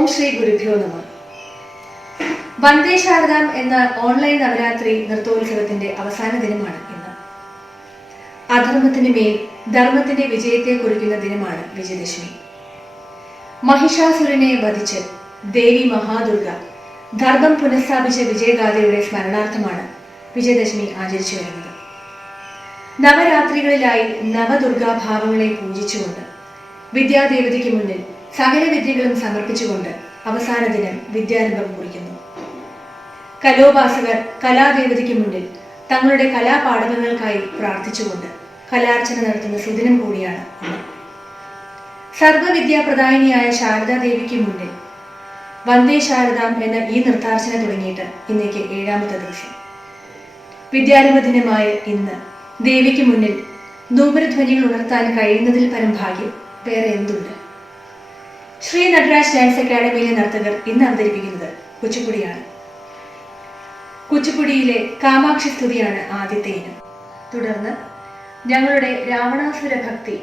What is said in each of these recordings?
ഓം ശ്രീ ഗുരുഭ്യോ നമ. വന്ദേ ശാരദാം എന്ന ഓൺലൈൻ നവരാത്രി നൃത്തോത്സവത്തിന്റെ അവസാന ദിനമാണ് ഇന്ന്. അധർമ്മത്തിന്റെ മേൽ ധർമ്മത്തിന്റെ വിജയത്തെ കുറിക്കുന്ന ദിനമാണ് വിജയദശമി. മഹിഷാസുരനെ വധിച്ച് ദേവി മഹാദുർഗ ധർമ്മം പുനഃസ്ഥാപിച്ച വിജയഗാഥയുടെ സ്മരണാർത്ഥമാണ് വിജയദശമി ആചരിച്ചു വരുന്നത്. നവരാത്രികളിലായി നവദുർഗാഭാവങ്ങളെ പൂജിച്ചുകൊണ്ട് വിദ്യാദേവതയ്ക്ക് മുന്നിൽ സകല വിദ്യകളും സമർപ്പിച്ചുകൊണ്ട് അവസാന ദിനം വിദ്യാരംഭം കുറിക്കുന്നു. കലോപാസകർ കലാദേവതയ്ക്ക് മുന്നിൽ തങ്ങളുടെ കലാപാഠകങ്ങൾക്കായി പ്രാർത്ഥിച്ചുകൊണ്ട് കലാർച്ചന നടത്തുന്ന സുദിനം കൂടിയാണ് ഇന്ന്. സർവവിദ്യാപ്രദായിനിയായ ശാരദാദേവിക്ക് മുന്നിൽ വന്ദേ ശാരദാം എന്ന ഈ നൃത്താർച്ചന തുടങ്ങിയിട്ട് ഇന്നേക്ക് 7ാമത്തെ ദിവസം. വിദ്യാരംഭ ദിനമായ ഇന്ന് ദേവിക്ക് മുന്നിൽ നൂപുരധ്വനികൾ ഉണർത്താൻ കഴിയുന്നതിൽ പരം ഭാഗ്യം വേറെ എന്തുണ്ട്? ശ്രീ നടരാജ് ഡാൻസ് അക്കാദമിയിലെ നർത്തകർ ഇന്ന് അവതരിപ്പിക്കുന്നത് കുച്ചിപ്പുടിയാണ്. കുച്ചിപ്പുടിയിലെ കാമാക്ഷി സ്തുതിയാണ് ആദ്യത്തെ ഇനം. തുടർന്ന് ഞങ്ങളുടെ രാവണാസുര ഭക്തി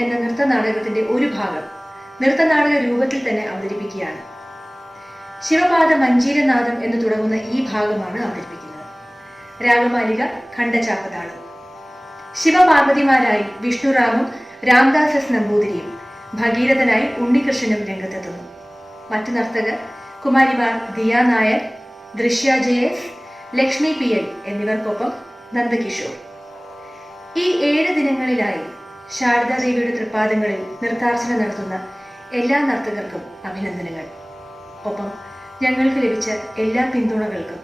എന്ന നൃത്തനാടകത്തിന്റെ ഒരു ഭാഗം നൃത്തനാടക രൂപത്തിൽ തന്നെ അവതരിപ്പിക്കുകയാണ്. ശിവപാദ മഞ്ജീരനാദം എന്ന് തുടങ്ങുന്ന ഈ ഭാഗമാണ് അവതരിപ്പിക്കുന്നത്. രാഗമാലിക ഖണ്ഡചാപ്പതാളം. ശിവപാർവതിമാരായി വിഷ്ണുറാമും രാംദാസ് എസ് നമ്പൂതിരിയും ഭഗീരഥനായി ഉണ്ണികൃഷ്ണനും രംഗത്തെത്തുന്നു. മറ്റു നർത്തകർ കുമാരിമാർ ദിയ നായർ, ദൃശ്യ ജയേസ്, ലക്ഷ്മി പി എൽ എന്നിവർക്കൊപ്പം നന്ദകിഷോർ. ഈ 7 ദിനങ്ങളിലായി ശാരദാദേവിയുടെ തൃപ്പാദങ്ങളിൽ നൃത്താർച്ചന നടത്തുന്ന എല്ലാ നർത്തകർക്കും അഭിനന്ദനങ്ങൾ. ഒപ്പം ഞങ്ങൾക്ക് ലഭിച്ച എല്ലാ പിന്തുണകൾക്കും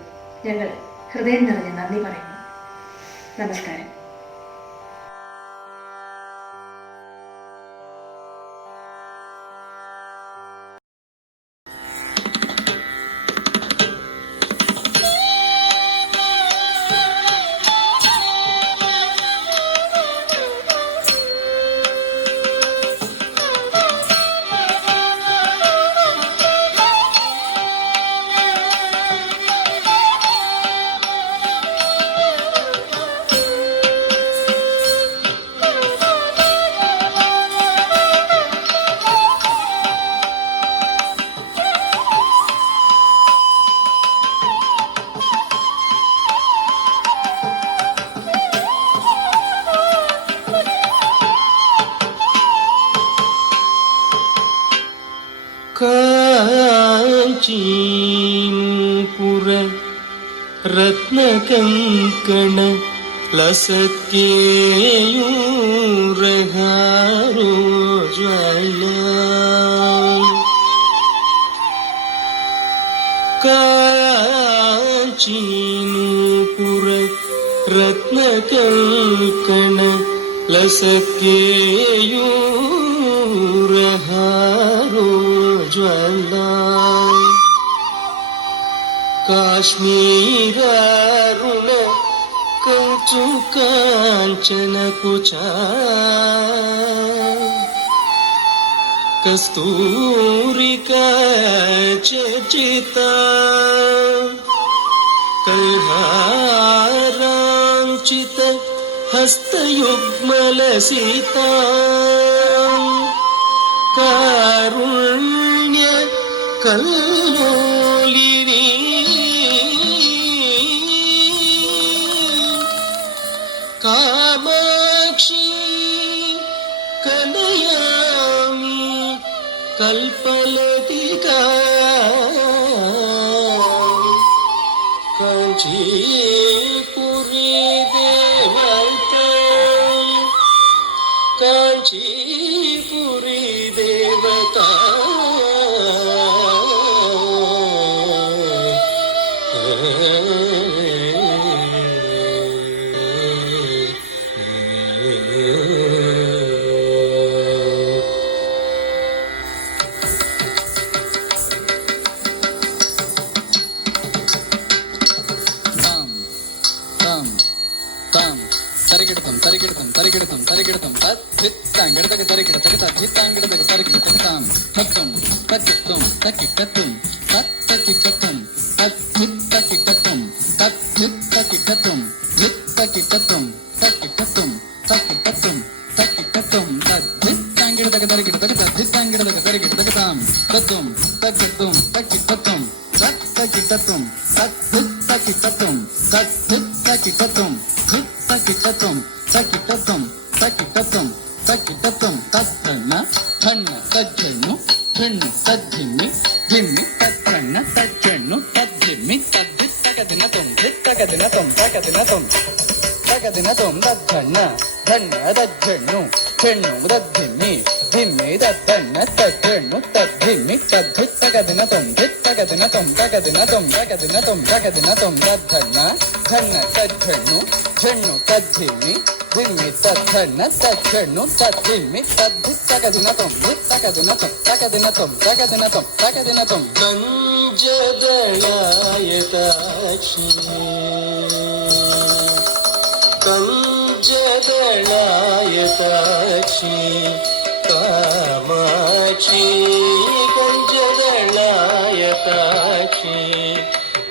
ഞങ്ങൾ ഹൃദയം നിറഞ്ഞ നന്ദി പറയുന്നു. നമസ്കാരം. കാഞ്ചീപുര രത്നകങ്കണ ലസക്കേയൂരഹാരോ ജ്വാല കാഞ്ചീപുര രത്നകങ്കണ ലസക്കേയൂരഹാരോ ജ്വാല കാശ്മീരാരുണ കൗചു കാഞ്ചന കുചാ കസ്തൂരികാ ചർച്ചിത കൽഹാരാഞ്ചിത ഹസ്തയുഗ്മലസിതാ കാരുണ്യ കല്ലോലിനി കാമാക്ഷി കലയാമി കൽപ്പലതികാ കാഞ്ചീപുരി ദേവത കാഞ്ചീപുരി ദേവത തരികിടത്തും തരികിടത്തും തരികിടത്തും തരികിടത്തും തരികിടത്തക തരികിടത്തക തരികിടത്തകം തത്തും തക്കിത്തും തക്കിക്കത്തും തക്കിക്കത്തും തക്കിക്കത്തും തക്കിക്കത്തും തക്കിക്കത്തും തക്കിക്കത്തും തക്കിക്കത്തും തക്കിക്കത്തും തക്കിടത്തക തരികിടത്തക തരികിടത്തക തത്തും తకిటం తకిటతం తకిటతం తకిటతం తకిటతం తకిటతం తకిటతం తకిటతం తకిటతం తత్తన్న ఠన్న తజ్జను ఠన్ను తజ్జిమ్మి జిమ్మి తత్తన్న తజ్జను తజ్జిమ్మి తద్ది తగదినతం తగదినతం తగదినతం తగదినతం తజ్జన్న ఠన్న తజ్జను ఠన్ను తజ్జిమ్మి జిమ్మి తత్తన్న తజ్జను తజ్జిమ్మి తద్ది తగదినతం తగదినతం తగదినతం తగదినతం తగదినతం తజ్జన్న ఠన్న తజ్జను ఠన్ను తజ్జిమ్మి జిమ్మి తత్తన్న తజ్జను తజ్జిమ్మి తద్ది తగదినతం తగదినతం తగదినతం తగదినతం తగదినతం కంజదళాయతాక్షి కంజదళాయతాక్షి కామాక్షి కంజదళాయతాక్షి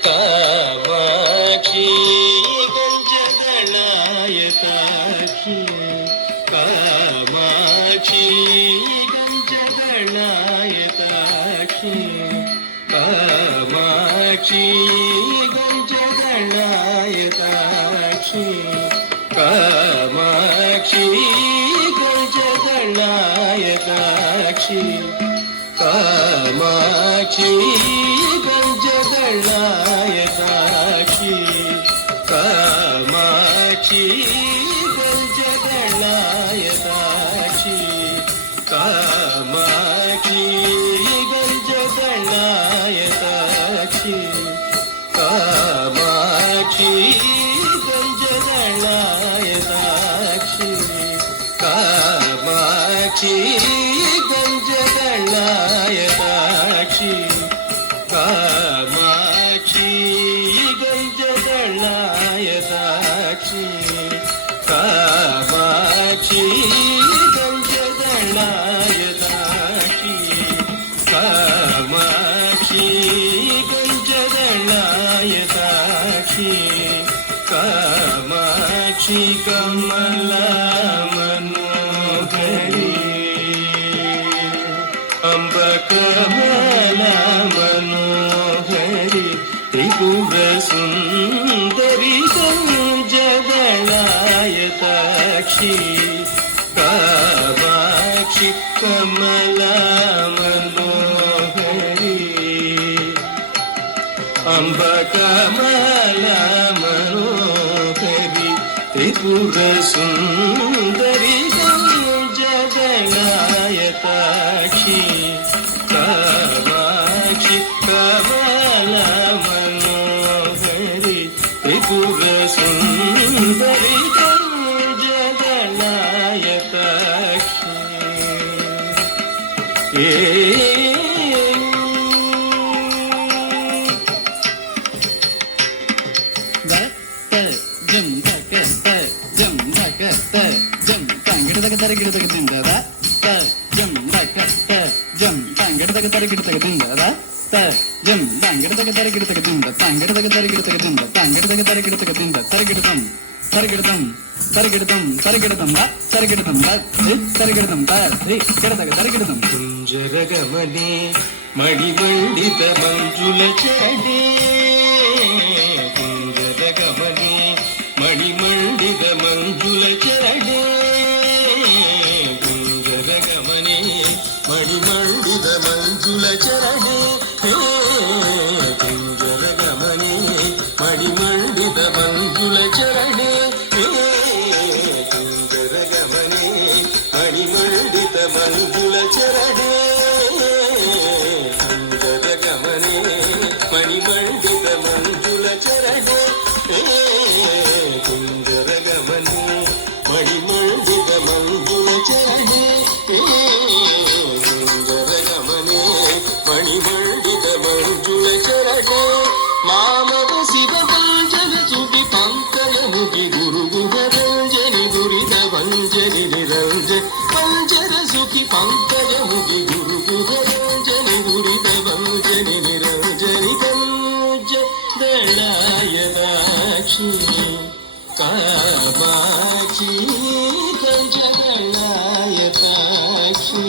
కామాక్షి కంజదళాయతాక్షి కామాక్షి కంజదళాయతాక్షి కామాక్షి గంజదళాయతాక్షి కామాక్షి గంజదళాయతాక్షి కామాక్షి గంజదళాయతాక్షి కామాక్షి గంజదళాయతాక్షి కామాక్షి గంజదళాయతాక్షి కామాక్షి గంజదళాయతాక్షి కామాక్షి గంజదళాయతాక్షి కామాక్షి గంజదళాయతాక్షి కామాక్షి గంజదళాయతాక్షి కామాక్షి గంజదళాయతాక్షి కామాక్షి కమలా మనోహరి అంబ కమలా మనోహరి త్రిపుర సుందరి గంజదళాయతాక్షి కామాక్షి కమలా మనోహరి అంబ కమలా మనోహరి త్రిపుర సుందరి గంజదళాయతాక్షి కామాక్షి కమలా మనోహరి త్రిపుర సుందరి గంజదళాయతాక్షి కుంజరగమనే మణిమండిత మంజుల చరణే కుంజరగమనే మణిమండిత మంజుల చరణే కుంజరగమనే మణిమండిత మంజుల చరణే కుంజరగమనే మణిమండిత మంజుల చరణే కుంజరగమనే మణిమండిత మంజుల చరణే కుంజరగమనే మణిమండిత మంజుల చరణే కుంజరగమనే మణిమండిత మంజుల చరణే కుంజరగమనే మణిమండిత మంజుల చరణే మామవ శివ పంచద చూపి పంకయముకి గురుగుహ రంజని దురిత వంజని నిరంజని పంచర సుఖి పంకయముకి గురుగుహ రంజని దురిత వంజని నిరంజని కంజదళాయతాక్షి కామాక్షి కంజదళాయతాక్షి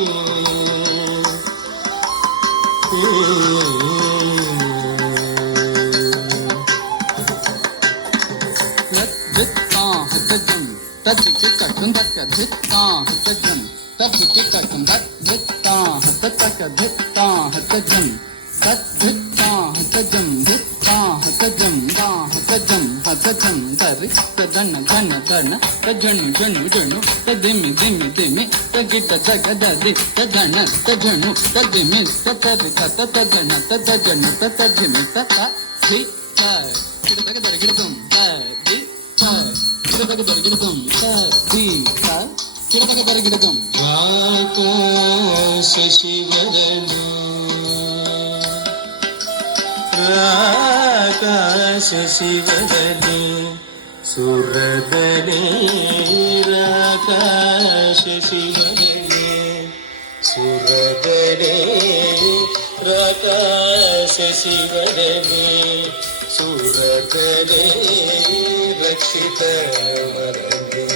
శశివదను రాకాశ శివదను సురదనే రాకాశ శివదనే సురదనే రాకాశ శివదనే సురదనే రక్షిత మరణే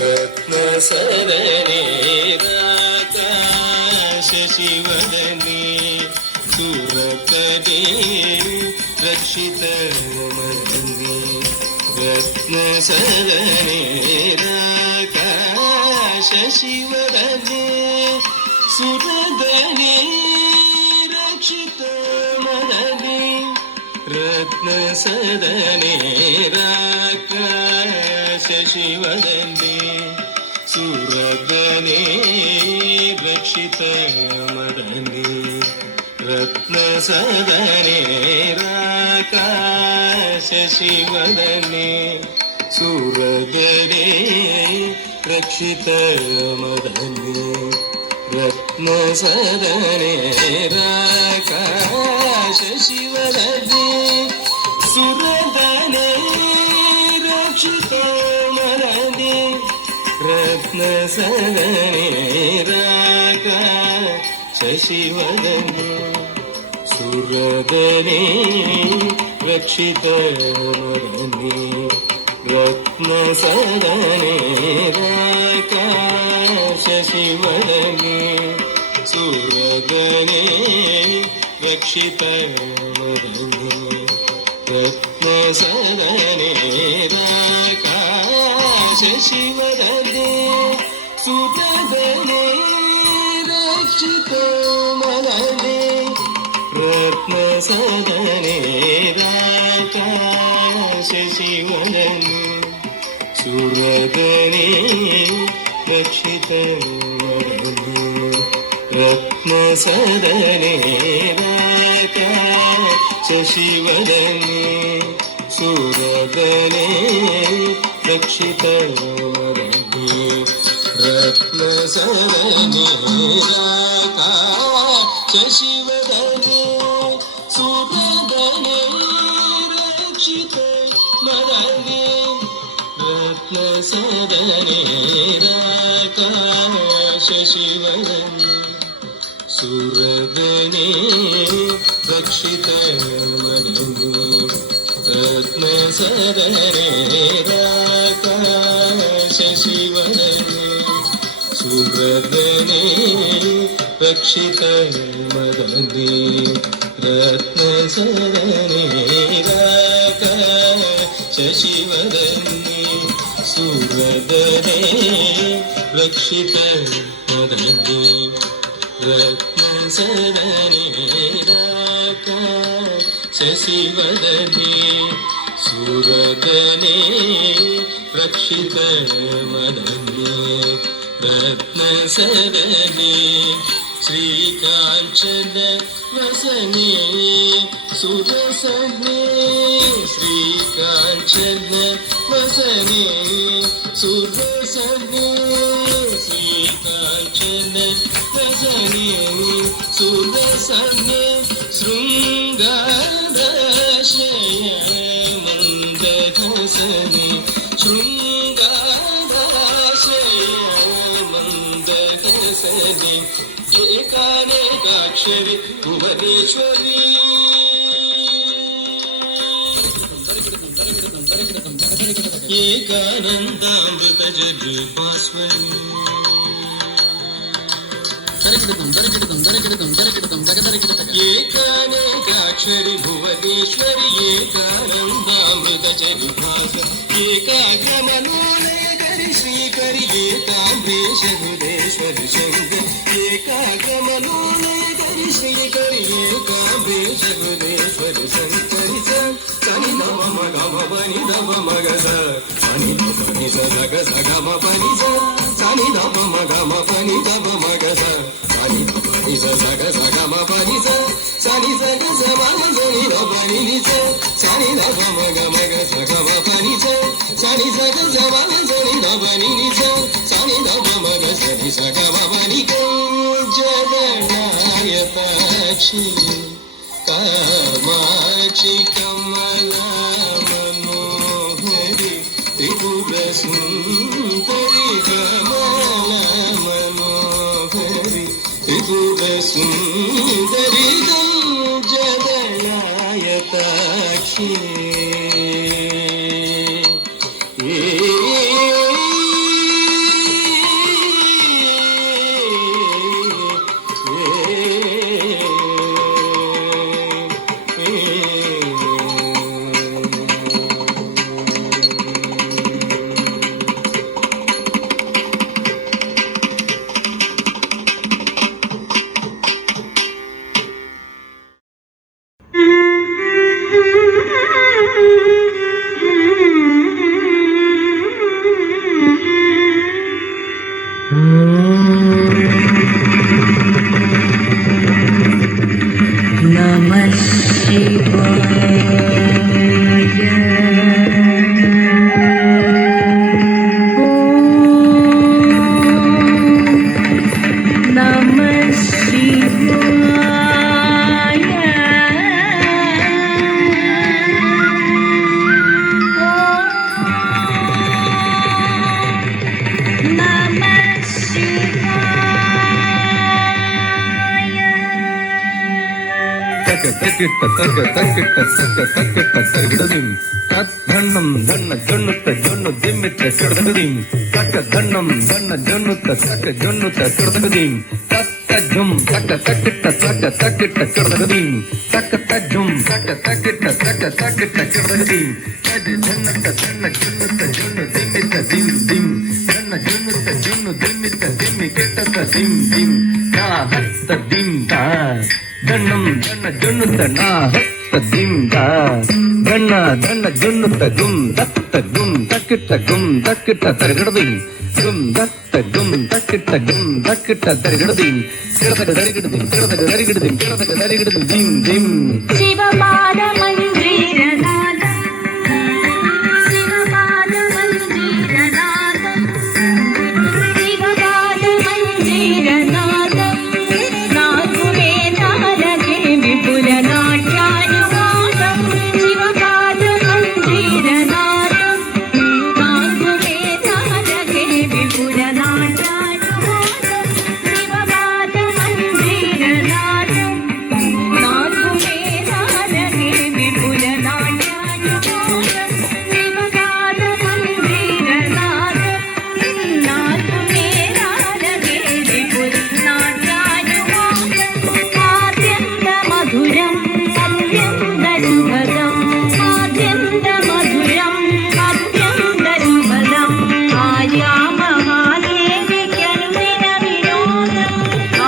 రత్న సదనే రాకాశ శివదనే సురదనే రక్షిత మరణే రత్న సదనే రాకాశ శివదనే సురదనే రక్షిత మరణే రత్న సదనే రాకాశ శివదనే సురదనే రక్షిత మరణే రత్న సదనే రాకాశ శివదనే సురదనే రక్షిత మదనే రత్న సదనే రాకాశ శివదనే సురదనే రక్షిత మదనే రత్న సదనే రాకాశ శివదనే సురదనే రక్షిత మదనే రత్న సదనే రాకాశ శివదనే సురదనే రక్షిత మదనే రత్న సదనే రాకాశ శివదనే సురదనే రక్షిత మదనే రత్న సదనే రాకాశ శివదనే సురదనే రక్షిత మదనే రత్న సదనే రాకాశ శివదనే సురదనే రక్షిత మదనే రత్న సదనే రాకాశ శివదనే సురదనే రక్షిత మదనే రత్న సదనే రాకాశ శివదనే సురదనే రక్షిత మదనే రత్న సదనే రాకాశ శివదనే సురదనే రక్షిత మదనే రత్న సదనే రాకాశ శివదనే సురదనే రక్షిత మదనే రత్న సదనే రాకాశ శివదనే సురదనే రక్షిత మదనే రత్న సదనే శ్రీకాంచన వసనే సురసనే శ్రీకాంచన వసనే సురసనే శ్రీకాంచన వసనే సురసనే శృంగారశయ మందహసనే శృంగారశయ మందహసనే ఏకానేకాక్షరి భువనేశ్వరి ఏకానందామృత జలి భాస్వరి ఏకానేకాక్షరి భువనేశ్వరి ఏకానందామృతచరిభాస ఏకాగ్రమనోలయకరి శ్రీకరి ఏకాంబేశ హృదేశ్వరి శంకరి ఏకాగ్రమనోలయకరి శ్రీకరి ఏకాంబేశ హృదేశ్వరి శంకరి సని నవ మగ మని నవ మగ సని సని సగ సగ మ పని సని నవ మగ మ పని నవ మగ సని పని సగ సగ మ పని సని సగ సమ సని నవ ని సని నవ మగ మగ సగ మ పని సని సగ సమ సని నవ ని సని నవ మగ సని సగ మ పని జగన్నాయతాక్షి కామాక్షి కమలా మనోహరి త్రిపుర సుందరి కమలా మనోహరి Tripura Sundari జగన్నాయతాక్షి Namah Shivaya. Namah Shivaya. Namah Shivaya. ತಕ್ಕಿಟ್ಟ ತರ್ಗಡದಿಂ ಧಣ್ಣಂ ಧಣ್ಣ ಜೊನ್ನುತ್ತ ಜೊನ್ನು ದಿಮ್ಮಿತ್ತ ಕೆಡದಗದಿಂ ತಕ್ಕ ಧಣ್ಣಂ ಧಣ್ಣ ಜೊನ್ನುತ್ತ ತಕ್ಕ ಜೊನ್ನುತ್ತ ಕೆಡದಗದಿಂ ತಕ್ಕ ಜುಂ ತಕ್ಕ ತಕ್ಕಿಟ್ಟ ಕೆಡದಗದಿಂ ತಕ್ಕ ತಜ್ಜುಂ ತಕ್ಕ ತಕ್ಕಿಟ್ಟ ಕೆಡದಗದಿಂ ತಜ್ ಜೊನ್ನುತ್ತ ಧಣ್ಣ ಜೊನ್ನುತ್ತ ಜೊನ್ನು ದಿಮ್ಮಿತ್ತ ದಿಂ ದಿಂ ಧಣ್ಣ ಜೊನ್ನುತ್ತ ಜೊನ್ನು ದಿಮ್ಮಿತ್ತ ದಿಮ್ಮಿ ಕೆಟ್ಟತ್ತ ದಿಂ ದಿಂ ನಾ ಹತ್ತ ದಿಂ ತಾ ಧಣ್ಣಂ ಧಣ್ಣ ಜೊನ್ನುತ್ತ ನಾ ಹತ್ತ ದಿಂ ತಾ ಧಣ್ಣ ಧಣ್ಣ ಜೊನ್ನುತ್ತ ಗುಂ ದತ್ತ ಗುಂ ತಕ್ಕಿಟ್ಟ ತರಗಡದಿಂ ಗುಂ ದತ್ತ ಗುಂ ತಕ್ಕಿಟ್ಟ ತರಗಡದಿಂ ಕೆಡದಗ ದರಿಗಿಡದಿಂ ದಿಂ ದಿಂ ಶಿವಪಾದ ಮಂದಿರನಾದ ಶಿವಪಾದ ಮಂದಿರನಾದ ಶಿವಪಾದ ಮಂದಿರನಾದ ನಾಲ್ಕು ವೇದಾಲಗೆ ವಿಪುಲ ನಾಟ್ಯಾನುವಾದ ಶಿವಪಾದ ಮಂದಿರನಾದ ನಾಲ್ಕು ವೇದಾಲಗೆ ವಿಪುಲ ನಾಟ್ಯಾನುವಾದ ಶಿವಪಾದ ಮಂದಿರನಾದ ನಾಲ್ಕು ವೇದಾಲಗೆ ವಿಪುಲ ನಾಟ್ಯಾನುವಾದ ಶಿವಪಾದ ಮಂದಿರನಾದ ನಾಲ್ಕು ವೇದಾಲಗೆ ವಿಪುಲ ನಾಟ್ಯಾನುವಾದ ಆದ್ಯಂತ ಮಧುರಂ ಅತ್ಯಂತ ಶುಭದಂ ಆದ್ಯಂತ ಮಧುರಂ ಅತ್ಯಂತ ಶುಭದಂ ಆರ್ಯಾ ಮಹಾದೇವಿ ಕನುದಿನ ವಿನೋದಂ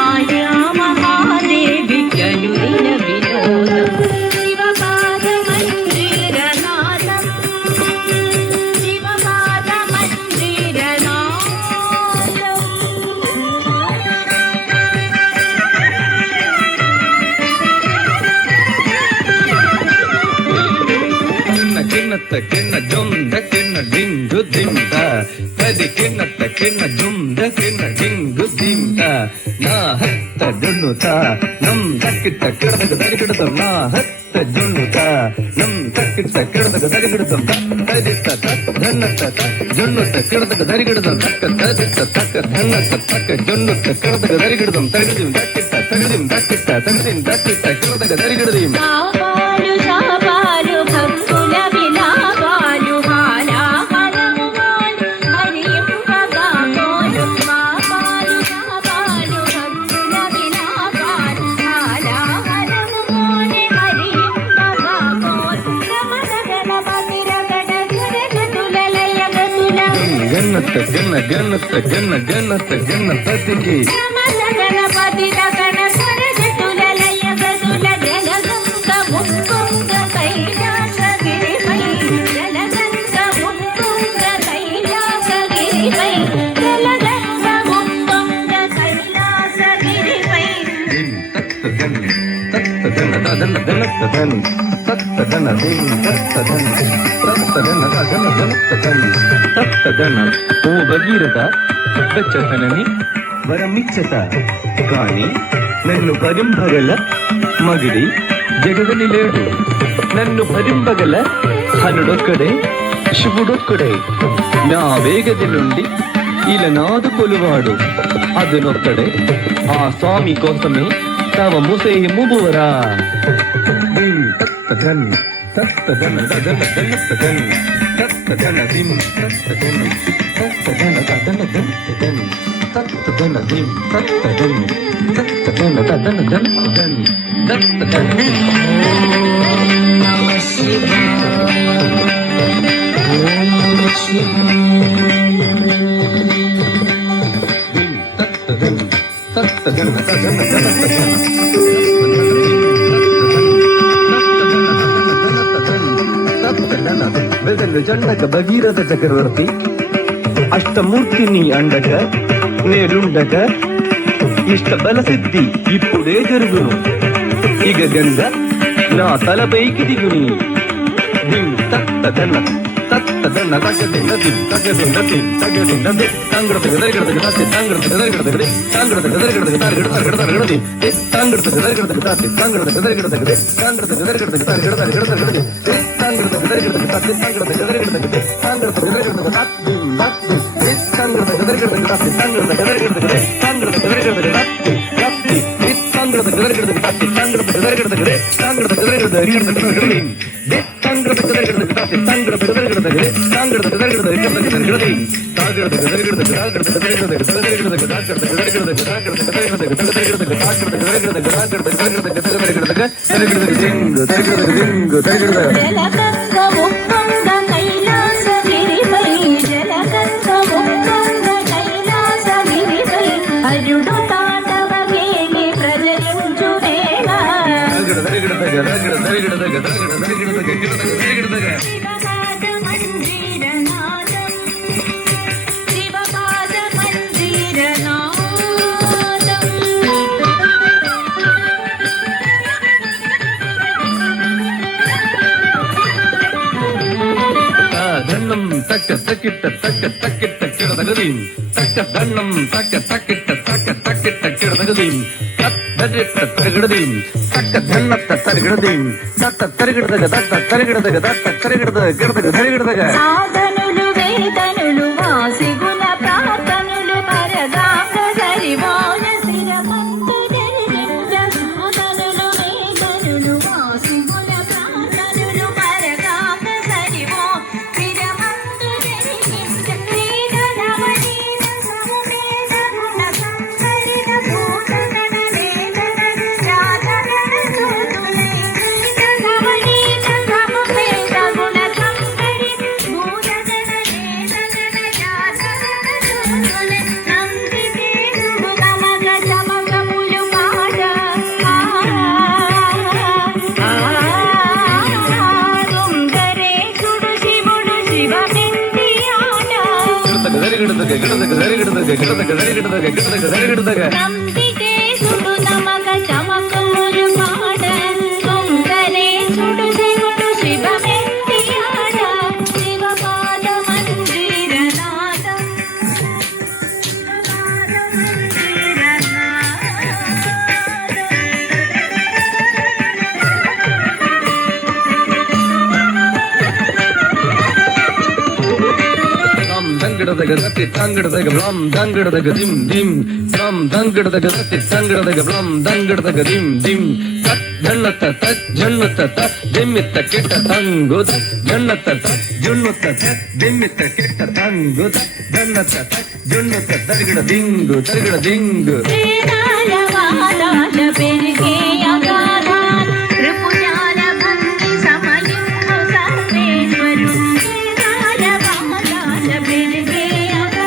ಆರ್ಯಾ ಮಹಾದೇವಿ ಕನುದಿನ ವಿನೋದಂ ಶಿವಪಾದ ಮಂದಿರನಾದಂ ಶಿವಪಾದ ಕಿನ್ನತ್ತ ಕಿನ್ನ ಜುಂದ ಕಿನ್ನ ಡಿಂಗು ದಿಂದ ಕದಿ ಕಿನ್ನತ್ತ ಕಿನ್ನ ಜುಂದ ಕಿನ್ನ ಡಿಂಗು ದಿಂದ ನಾ ಹತ್ತ ಜುನ್ನುತ ನಮ್ ತಕ್ಕಿಟ್ಟ ಕೆಡದಗ ದರಿಗಿಡದ ನಾ ಹತ್ತ ಜುನ್ನುತ ನಮ್ ತಕ್ಕಿಟ್ಟ ಕೆಡದಗ ದರಿಗಿಡದ ತದಿತ್ತ ತಕ್ ಧನ್ನತ್ತ ತಕ್ ಜುನ್ನುತ ಕೆಡದಗ ದರಿಗಿಡದ ತಕ್ಕ ತದಿತ್ತ ತಕ್ಕ ಧನ್ನತ್ತ ತಕ್ಕ ಜುನ್ನುತ ಕೆಡದಗ ದರಿಗಿಡದ ತಗದಿಂ ತಕ್ಕಿಟ್ಟ ತಗದಿಂ ತಕ್ಕಿಟ್ಟ ತಗದಿಂ ತಕ್ಕಿಟ್ಟ ಕೆಡದಗ ದರಿಗಿಡದಿಂ సాపాలు సాపాలు భక్తుల విలాపాలు హాలాహలములు హరింపగా కోలు సాపాలు సాపాలు భక్తుల జన్నత జన్న జన్నత జన్న జన్నత జన్నతకి గణపతి గణ స్వరజతుల లయ గతుల జలగంగ ముక్కుంగ కైలాసగిరిపై జలగంగ ముక్కుంగ కైలాసగిరిపై జలగంగ ముక్కుంగ కైలాసగిరిపై ఓ భగీరథ వచ్చతనని వరమిచ్చత కాని నన్ను భరింపగల మగిడి జగదని లేడు. నన్ను భరింపగల హనుడొక్కడే శివుడొక్కడే. నా వేగది నుండి ఇలనాదు కొలువాడు అదునొక్కడే. ఆ స్వామి కోసమే తవ ముసేయము బువరా. తత్తదన్ తత్తదన దదన దనత్తదన్ తత్తదన దిం తత్తదన్ తత్తదన దదన దనత్తదన్ తత్తదన దిం తత్తదన్ తత్తదన దదన దనత్తదన్ తత్తదన్. నమః శివాయ ఓం నమః శివాయ తత్తదన్ తత్తదన దదన దనత్తదన్ జండక భగీరథ చక్రవర్తి అష్టమూర్తిని అండక నేరుండక ఇష్ట బలసిద్ధి ఇప్పుడే జరుగును. ఇక గంగ నా తలపైకి దిగుని. తత్తదన్న తత్తదన్న తగ్గదిన్న తగ్గదిన్న తగ్గదిన్నది తంగ్రత గదరిగడత గదాతి తంగ్రత గదరిగడత గడి తంగ్రత గదరిగడత గదారి గడత గడతి తంగ్రత గదరిగడత గదాతి తంగ్రత గదరిగడత గడి తంగ్రత గదరిగడత గదారి గడత గడత గడతి తంగ్రత గదరిగడత గదాతి తంగ్రత గదరిగడత గడి తంగ్రత గదరిగడత గదాతి బాతి తంగ్రత గదరిగడత గదాతి తంగ్రత గదరిగడత గడి తంగ్రత గదరిగడత గదాతి గత్తి తంగ్రత గదరిగడత గదాతి తంగ్రత గదరిగడత గడి తంగ్రత గదరిగడత గడి తంగ్రత గదరిగడత గదాతి తంగ్రత గదరిగడత గడి తంగ్రత గదరిగడత గడి తాగడత గదరిగడత తాగడత గదరిగడత గదరిగడత తాగడత గదరిగడత తాగడత గదరిగడత గదరిగడత తాగడత గదరిగడత తాగడత గదరిగడత గదరిగడత గదరిగడత దింగు తరిగడత దింగు తరిగడత జలగంగ ముక్కుంగ కైలాసగిరిపై జలగంగ ముక్కుంగ కైలాసగిరిపై అరుడు తాండవమేని ప్రజలించునేగా తరిగడత గదరిగడత తరిగడత గదరిగడత తరిగడత గదరిగడత శివపాద మందిరనాదం శివపాద మందిరనాదం దండం తక్క తక్కిట్ట తక్క తక్కిట్ట కిడదగదీం తక్క దండం తక్క తక్కిట్ట తక్క తక్కిట్ట కిడదగదీం తద్దరిట్ట తరగడదీం తక్క ధన్నత్త తరగడదీం తత్త తరగడదగ తత్త తరగడదగ తత్త తరగడదగ కిడదగ తరగడదగ సాధనులు వేదనులు వాసిగుణ ప్రార్థనులు పరగాంగ సరివాన శిరమంతు జరిగించ సాధనులు వేదనులు వాసిగుణ ప్రార్థనులు పరగాంగ సరివో శిరమంతు జరిగించ శ్రీధనవనీన సమవేద గుణ సంకరిత భూతగణ వేదన రాధగణ సూతులై శ్రీధనవనీన సమవేద గుణ సంకరిత భూతగణ వేదన రాధగణ సూతులై నందితే సుగమగ చమకములు పాడ సుందరేశుడు శివుడు శివమెంది ఆట తరగడదగ కిడదగ తరగడదగ కిడదగ తరగడదగ కిడదగ తరగడదగ నందికేశుడు నమక చమకములు పాడ సుందరేశుడు శివుడు శివమెంది ఆట శివపాద మందిరనాదం దంగడదగ దత్తి తంగడదగ బ్లం దంగడదగ దిం దిం బ్లం దంగడదగ దత్తి తంగడదగ బ్లం దంగడదగ దిం దిం తత్ జన్నత తత్ జన్నత తత్ దిమ్మిత కిట్ట తంగుద జన్నత తత్ జున్నత తత్ దిమ్మిత కిట్ట తంగుద జన్నత తత్ జున్నత తరిగడ దింగు తరిగడ దింగు వేదాల వాదాల పెరిగే అగాధ త్రిపురాల భక్తి సమయంలో సర్వేశ్వరు వేదాల వాదాల పెరిగే అగాధ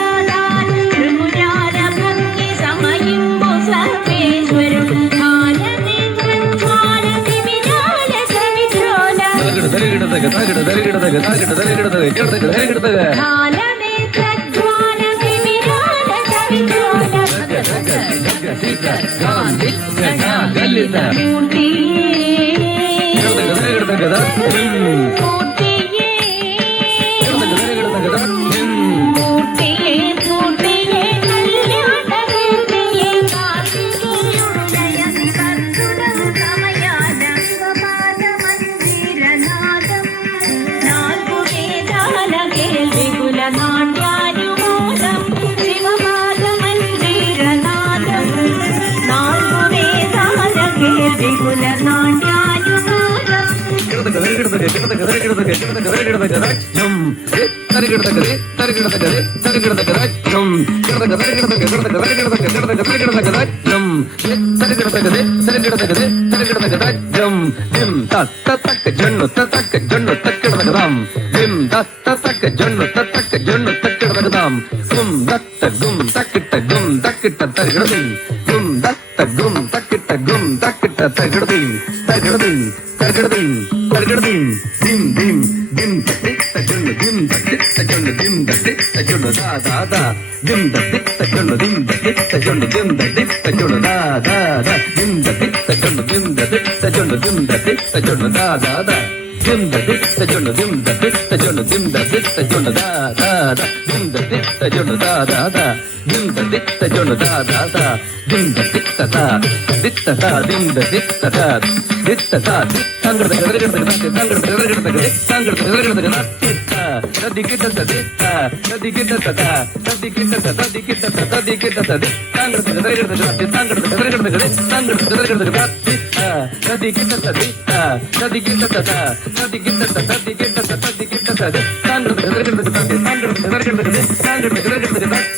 Thank you.